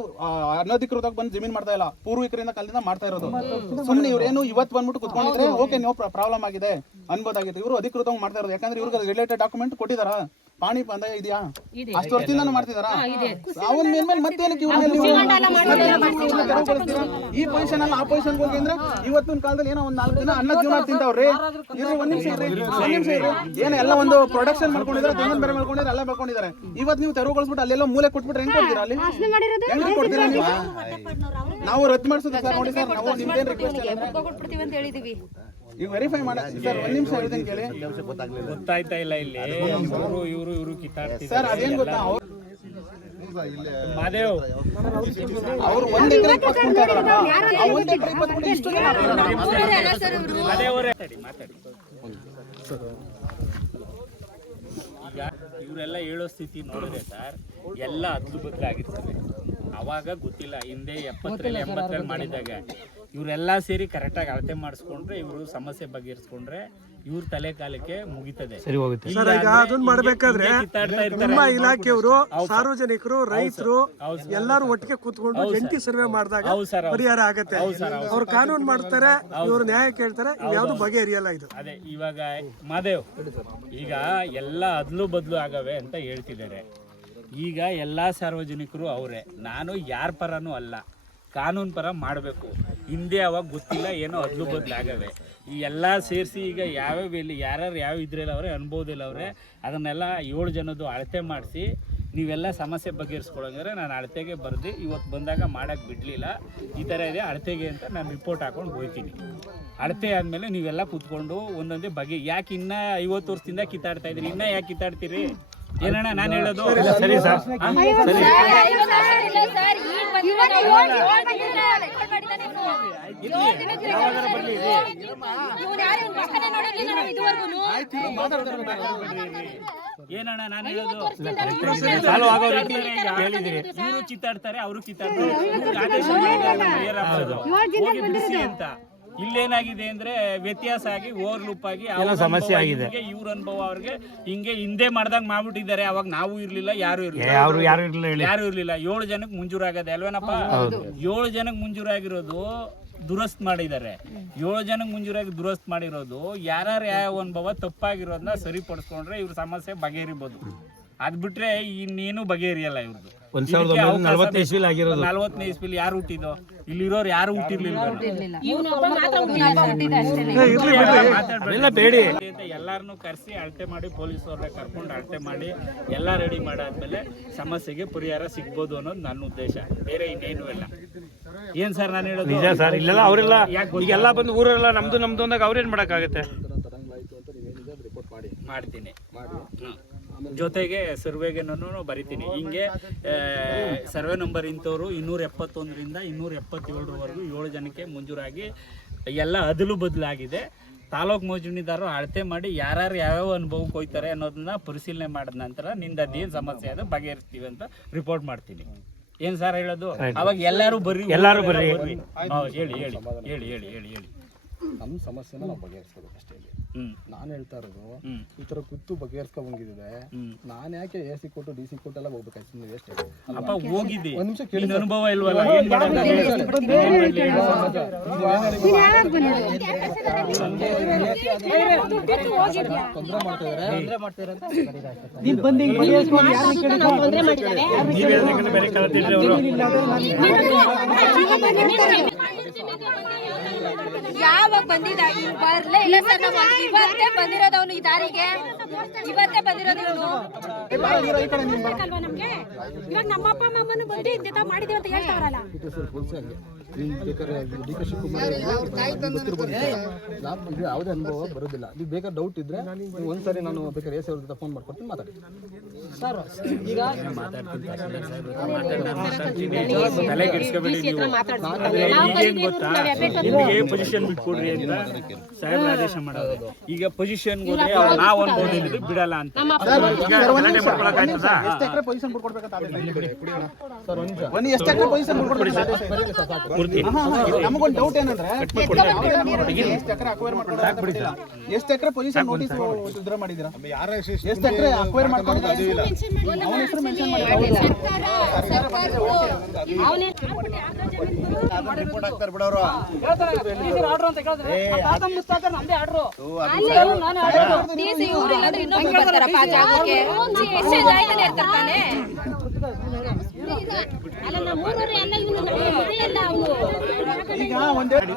ಅನಧಿಕೃತವಾಗಿ ಬಂದು ಜಮೀನ್ ಮಾಡ್ತಾ ಇಲ್ಲ, ಪೂರ್ವಿಕರಿಂದ ಕಾಲದಿಂದ ಮಾಡ್ತಾ ಇರೋದು. ಸುಮ್ಮನೆ ಇವ್ರೇನು ಇವತ್ತು ಬಂದ್ಬಿಟ್ಟು ಕುತ್ಕೊಂಡಿದ್ರೆ ಓಕೆ ನೋ ಪ್ರಾಬ್ಲಮ್ ಆಗಿದೆ ಅನ್ಬೋದಾಗಿದೆ. ಇವರು ಅಧಿಕೃತವಾಗಿ ಮಾಡ್ತಾ ಇರೋದು. ಯಾಕಂದ್ರೆ ಇವ್ರಿಗೆ ರಿಲೇಟೆಡ್ ಡಾಕ್ಯುಮೆಂಟ್ ಕೊಟ್ಟಿದಾರ, ಪಾಣಿ ಬಂದ ಇದೆಯಾ, ಅಷ್ಟು ವರ್ಷದಿಂದ ಮಾಡ್ತಿದಾರ. ಅವನ್ ಮೇಲ್ಮೇಲೆ ಮತ್ತೇನಕ್ಕೆ ಈ ಪೊಸಿಷನ್ ಅಲ್ಲ ಆ ಪೊಸಿಷನ್ ಹೋಗಿ ಅಂದ್ರೆ ಇವತ್ತಿನ ಕಾಲದಲ್ಲಿ ಏನೋ ಒಂದ್ 4 ದಿನ ಅನ್ನ ಜೀವನ ತಿಂತವ್ರಿ. ಇರ್ರಿ ಒಂದ್ ನಿಮಿಷ ಇರ್ರಿ, ಏನೋ ಎಲ್ಲ ಒಂದು ಪ್ರೊಡಕ್ಷನ್ ಮಾಡ್ಕೊಂಡಿದ್ದಾರೆ, ತೆಂಗಿನ ಬೇರೆ ಮಾಡ್ಕೊಂಡಿದ್ದಾರೆ, ಎಲ್ಲ ಮಾಡ್ಕೊಂಡಿದ್ದಾರೆ. ಇವತ್ತು ನೀವು ತೆರವುಗೊಳಿಸ್ಬಿಟ್ಟು ಅಲ್ಲೆಲ್ಲ ಮೂಲೆ ಕೊಟ್ಬಿಟ್ರೆ ಹೆಂಗ್ ಕೊಡ್ತೀರಾ? ಅಲ್ಲಿ ಹೆಂಗ್ ಕೊಡ್ತೀರಾ ನೀವು? ನಾವು ರದ್ದು ಮಾಡಿಸೋದು ಸರ್. ನೋಡಿ ಸರ್, ನಾವು ನಿಮ್ದೇನ್ ರಿಕ್ವೆಸ್ಟ್ ಹೇಳಿದ್ವಿ ಈಗ ವೆರಿಫೈ ಮಾಡಕ್ಕೆ ಸರ್. ಒಂದ್ ನಿಮಿಷ ಹೇಳ್ತೀನಿ ಕೇಳಿ. ಗೊತ್ತಾಯ್ತಾ ಇಲ್ಲ ಇಲ್ಲಿ ಇವರು ಕಿತ್ತಾಡ್ತಿದ್ದಾರೆ ಸರ್ ಅದೇನ್ ಗೊತ್ತಾ, ಮಾದೇವ್ ಅವ್ರು 1 ಎಕರೆ 20 ಗುಂಟೆ ಅದಲ್ಲ, ಆ 1 ಎಕರೆ 20 ಗುಂಟೆ ಇಷ್ಟು ಜನ ಮಾದೇವರೇ ಮಾತಾಡಿ. ಈಗ ಇವರೆಲ್ಲ ಹೇಳೋ ಸ್ಥಿತಿ ನೋಡಿದ್ರೆ ಸರ್, ಎಲ್ಲ ಅದ್ಲು ಬದಲಾಗಿರ್ತವೆ. ಅವಾಗ ಗೊತ್ತಿಲ್ಲ, ಹಿಂದೆ 70ರಲ್ಲಿ 80ರಲ್ಲಿ ಮಾಡಿದಾಗ ಇವರೆಲ್ಲ ಸೇರಿ ಕರೆಕ್ಟಾಗಿ ಅಳತೆ ಮಾಡಿಸ್ಕೊಂಡ್ರೆ, ಇವರು ಸಮಸ್ಯೆ ಬಗೆಹರಿಸ್ಕೊಂಡ್ರೆ ಇವ್ರ ತಲೆ ಕಾಲಕ್ಕೆ ಮುಗಿತದೆ. ಸರಿ ಹೋಗುತ್ತೆ ಸರ್. ಈಗ ಅದನ್ನ ಮಾಡ್ಬೇಕಾದ್ರೆ ನಿಮ್ಮ ಇಲಾಖೆಯವರು, ಸಾರ್ವಜನಿಕರು, ರೈತರು ಎಲ್ಲಾರು ಒಟ್ಟಿಗೆ ಕೂತ್ಕೊಂಡು ಜಂಟಿ ಸರ್ವೆ ಮಾಡಿದಾಗ ಪರಿಹಾರ ಆಗತ್ತೆ. ಅವ್ರು ಕಾನೂನು ಮಾಡ್ತಾರೆ, ಇವ್ರು ನ್ಯಾಯ ಕೇಳ್ತಾರೆ, ಯಾವ್ದು ಬಗೆಹರಿಯಲ್ಲ ಇದು. ಅದೇ ಇವಾಗ ಮಾದೇವ್ ಈಗ ಎಲ್ಲ ಅದ್ಲು ಬದ್ಲು ಆಗವೆ ಅಂತ ಹೇಳ್ತಿದ್ದಾರೆ. ಈಗ ಎಲ್ಲ ಸಾರ್ವಜನಿಕರು ಅವರೇ. ನಾನು ಯಾರ ಪರನೂ ಅಲ್ಲ, ಕಾನೂನು ಪರ ಮಾಡಬೇಕು. ಹಿಂದೆ ಅವಾಗ ಗೊತ್ತಿಲ್ಲ, ಏನೋ ಅದ್ಲು ಬದ್ಲು ಆಗವೆ. ಈ ಎಲ್ಲ ಸೇರಿಸಿ ಈಗ ಯಾವ್ಯಾವ ಇಲ್ಲಿ ಯಾರ್ಯಾರು ಯಾವ ಇದ್ರಲ್ಲಿ ಅವರೇ ಅನ್ಬೋದಿಲ್ಲ ಅವರೇ, ಅದನ್ನೆಲ್ಲ 7 ಜನದ್ದು ಅಳತೆ ಮಾಡಿಸಿ ನೀವೆಲ್ಲ ಸಮಸ್ಯೆ ಬಗೆಹರಿಸ್ಕೊಳಂದ್ರೆ ನಾನು ಅಳತೆಗೆ ಬರೆದು ಇವತ್ತು ಬಂದಾಗ ಮಾಡೋಕ್ಕೆ ಬಿಡಲಿಲ್ಲ, ಈ ಥರ ಇದೆ ಅಳತೆಗೆ ಅಂತ ನಾನು ರಿಪೋರ್ಟ್ ಹಾಕೊಂಡು ಹೋಗ್ತೀನಿ. ಅಳತೆ ಆದಮೇಲೆ ನೀವೆಲ್ಲ ಕೂತ್ಕೊಂಡು ಒಂದೊಂದೇ ಬಗೆ ಯಾಕೆ ಇನ್ನೂ 50 ವರ್ಷದಿಂದ ಕಿತ್ತಾಡ್ತಾ ಇದ್ರಿ, ಇನ್ನೂ ಯಾಕೆ ಕಿತ್ತಾಡ್ತೀರಿ? ಏನಣ್ಣ ನಾನು ಹೇಳೋದು? ಸರಿ ಸರ್, ಏನಣ್ಣ ನಾನು ಹೇಳೋದು? ಸಾಲು ಆಗೋ ರೀತಿ ಹೇಳಿದಿರಿ. ಇವರು ಕಿತ್ತಾಡ್ತಾರೆ, ಅವರು ಕಿತ್ತಾಡ್ತಾರೆ. ಇವ್ರಿಗೆ ಆದೇಶ ಮಾಡಿದ್ದಾರೆ ನಮ್ಮ ಏರಪ್ಪನವರು, ಹೋಗಿ ಬಿಡಿಸಿ ಅಂತ. ಇಲ್ಲೇನಾಗಿದೆ ಅಂದ್ರೆ ವ್ಯತ್ಯಾಸ ಆಗಿ ಓವರ್ಲೂಪ್ ಆಗಿ ಸಮಸ್ಯೆ ಆಗಿದೆ. ಇವ್ರ ಅನುಭವ ಅವ್ರಿಗೆ ಹಿಂಗೆ ಹಿಂದೆ ಮಾಡ್ದಂಗ್ ಮಾಡ್ಬಿಟ್ಟಿದ್ದಾರೆ. ಅವಾಗ ನಾವು ಇರ್ಲಿಲ್ಲ, ಯಾರು ಇರ್ಲಿಲ್ಲ. 7 ಜನಕ್ಕೆ ಮುಂಜೂರಾಗದೆ ಅಲ್ವೇನಪ್ಪ? 7 ಜನಕ್ಕೆ ಮುಂಜೂರಾಗಿರೋದು ದುರಸ್ತ್ ಮಾಡಿದ್ದಾರೆ. 7 ಜನಕ್ಕೆ ಮುಂಜೂರಾಗಿ ದುರಸ್ತ್ ಮಾಡಿರೋದು ಯಾರ್ಯಾರು ಯಾವ ಅನುಭವ ತಪ್ಪಾಗಿರೋದನ್ನ ಸರಿಪಡಿಸ್ಕೊಂಡ್ರೆ ಇವ್ರ ಸಮಸ್ಯೆ ಬಗೆಹರಿಬೋದು. ಅದ್ ಬಿಟ್ರೆ ಇನ್ನೇನು ಬಗೆಹರಿಯಲ್ಲ ಇವ್ರದ್ದು. 1940 ಇಸ್ವಿಲಿ ಆಗಿರೋದು. 40ನೇ ಇಸ್ವಿಲಿ ಯಾರು ಹುಟ್ಟಿದೋ? ಇಲ್ಲಿರೋರು ಯಾರು ಹುಟ್ಟಿರ್ಲಿಲ್ಲ. ಬೇಡಿ ಎಲ್ಲಾರನ್ನು ಕರೆಸಿ ಅಳತೆ ಮಾಡಿ ಪೊಲೀಸವ್ರನ್ನ ಕರ್ಕೊಂಡು ಅಳತೆ ಮಾಡಿ ಎಲ್ಲ ರೆಡಿ ಮಾಡಾದ್ಮೇಲೆ ಸಮಸ್ಯೆಗೆ ಪರಿಹಾರ ಸಿಗ್ಬೋದು ಅನ್ನೋದು ನನ್ನ ಉದ್ದೇಶ, ಬೇರೆ ಇನ್ನೇನು ಇಲ್ಲ. ಏನ್ ಸರ್ ನಾನು ಹೇಳೋದು? ನಿಜ ಸರ್, ಇಲ್ಲೆಲ್ಲ ಅವರೆಲ್ಲ ಈಗೆಲ್ಲ ಬಂದು ಊರೆಲ್ಲ ನಮ್ದು ಅಂದಾಗ ಅವ್ರೇನ್ ಮಾಡಕ್ಕಾಗತ್ತೆ? ಮಾಡ್ತೀನಿ. ಜೊತೆಗೆ ಸರ್ವೆಗೆ ನಾನು ಬರಿತೀನಿ. ಹಿಂಗೆ ಸರ್ವೆ ನಂಬರ್ ಇಂಥವ್ರು 271ರಿಂದ 277ರವರೆಗೂ 7 ಜನಕ್ಕೆ ಮಂಜೂರಾಗಿ ಎಲ್ಲ ಅದಲು ಬದಲಾಗಿದೆ. ತಾಲೂಕು ಮೋಜಣಿದಾರರು ಅಳತೆ ಮಾಡಿ ಯಾರ್ಯಾರು ಯಾವ್ಯಾವ ಅನುಭವಕ್ಕೆ ಹೋಗ್ತಾರೆ ಅನ್ನೋದನ್ನ ಪರಿಶೀಲನೆ ಮಾಡಿದ ನಂತರ ನಿಂದ ಅದೇನು ಸಮಸ್ಯೆ ಅದ ಬಗೆಹರಿಸ್ತೀವಿ ಅಂತ ರಿಪೋರ್ಟ್ ಮಾಡ್ತೀನಿ. ಏನ್ ಸರ್ ಹೇಳೋದು? ಅವಾಗ ಎಲ್ಲರೂ ಬರ್ರಿ. ಹೇಳಿ ಹೇಳಿ ಹೇಳಿ ಹೇಳಿ ಹೇಳಿ ಹೇಳಿ ನಮ್ಮ ಸಮಸ್ಯೆನ ನಾವು ಬಗೆಹರಿಸ್ಕೋಬೇಕು ಅಷ್ಟೇ. ನಾನು ಹೇಳ್ತಾ ಇರೋದು ಈ ತರ ಕುತ್ತು ಬಗೆಹರಿಸ್ಕೊಂಡ್ ಬಂದಿದೆ. ನಾನು ಯಾಕೆ AC ಕೊಟ್ಟು DC ಕೊಟ್ಟು ಎಲ್ಲ ಹೋಗ್ಬೇಕಾಯ್ತು? ವೇಸ್ಟ್ ಅಪ್ಪ ಹೋಗಿದ್ದಿ, ಒಂದ್ ನಿಮಿಷ ಕೇಳಿ. ಅನುಭವ ಇಲ್ವಲ್ಲ, ಏನ್ ಮಾಡೋದು? ತೊಂದರೆ ಮಾಡ್ತಾ ಯಾವಾಗ ಬಂದಿದ್ದ ಬರ್ಲೇ ಇಲ್ಲ ಸರ್. ನಾವು ಇವತ್ತೇ ಬಂದಿರೋದು ಅವನು ಈ ದಾರಿಗೆ, ಇವತ್ತೇ ಬಂದಿರೋದು ಇವನು. ನಮ್ಗೆ ಇವಾಗ ನಮ್ಮ ಅಪ್ಪ ಅಮ್ಮನ ಬಂದು ಇಂತ ಮಾಡಿದೀವಿ ಅಂತ ಹೇಳ್ತಾವ್ರಲ್ಲ. ಯಾವುದೇ ಅನುಭವ ಬರೋದಿಲ್ಲ. ನೀವು ಬೇಕಾದ್ರೆ ಡೌಟ್ ಇದ್ರೆ ಒಂದ್ಸರಿ ನಾನು ಬೇಕಾದ್ರೆ AC ಅವ್ರ ಜೊತೆ ಫೋನ್ ಮಾಡ್ಕೊಡ್ತೀನಿ, ಮಾತಾಡಿ ಸರ್. ಈಗ ತಲೆ ಕೆಡಿಸ್ಕೋಬೇಡಿ ನೀವು. ಈಗೇನ್ ಗೊತ್ತಾ, ನಿಮಗೆ ಪೊಸಿಷನ್ ಬಿಟ್ಕೊಡ್ರಿ ಅಂತ ಸಾಹೇಬ್ರ ಆದೇಶ ಮಾಡೋದು. ಈಗ ಪೊಸಿಷನ್ ನಾವು ಅನ್ಬೋದು ಬಿಡಲ್ಲ ಅಂತ. ನಮಗೊಂದು ಡೌಟ್ ಏನಂದ್ರೆ ಎಷ್ಟು ಎಕರೆ ಪೊಸಿಷನ್ ನೋಟಿಸ್ ವಿಡ್ರಾ ಮಾಡಿದ್ದೀರಾ? ಎಷ್ಟು ಎಕರೆ ಅಕ್ವೈರ್ ಮಾಡ್ಕೊಂಡಿದ್ದೀರಾ? ಅವನ ಹೆಸರು ಮೆನ್ಷನ್ ಮಾಡಿಲ್ಲ.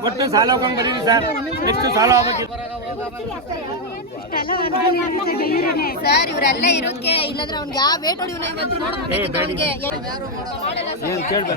ಒಟ್ಟು ಸಾಲ ಹೋಗಂಗ್ ಬರೀರಿ ಸರ್. ನೆಕ್ಸ್ಟ್ ಸಾಲ ಸರ್ ಇವರೆಲ್ಲ ಇರೋದಕ್ಕೆ ಇಲ್ಲಂದ್ರೆ ಅವ್ನಿಗೆ ಯಾವ ವೇಟ್ ಹೊಡಿಯೋಣ ಇವತ್ತು ನೋಡ್ಬೇಕು. ಕೇಳ್ಬೇಕ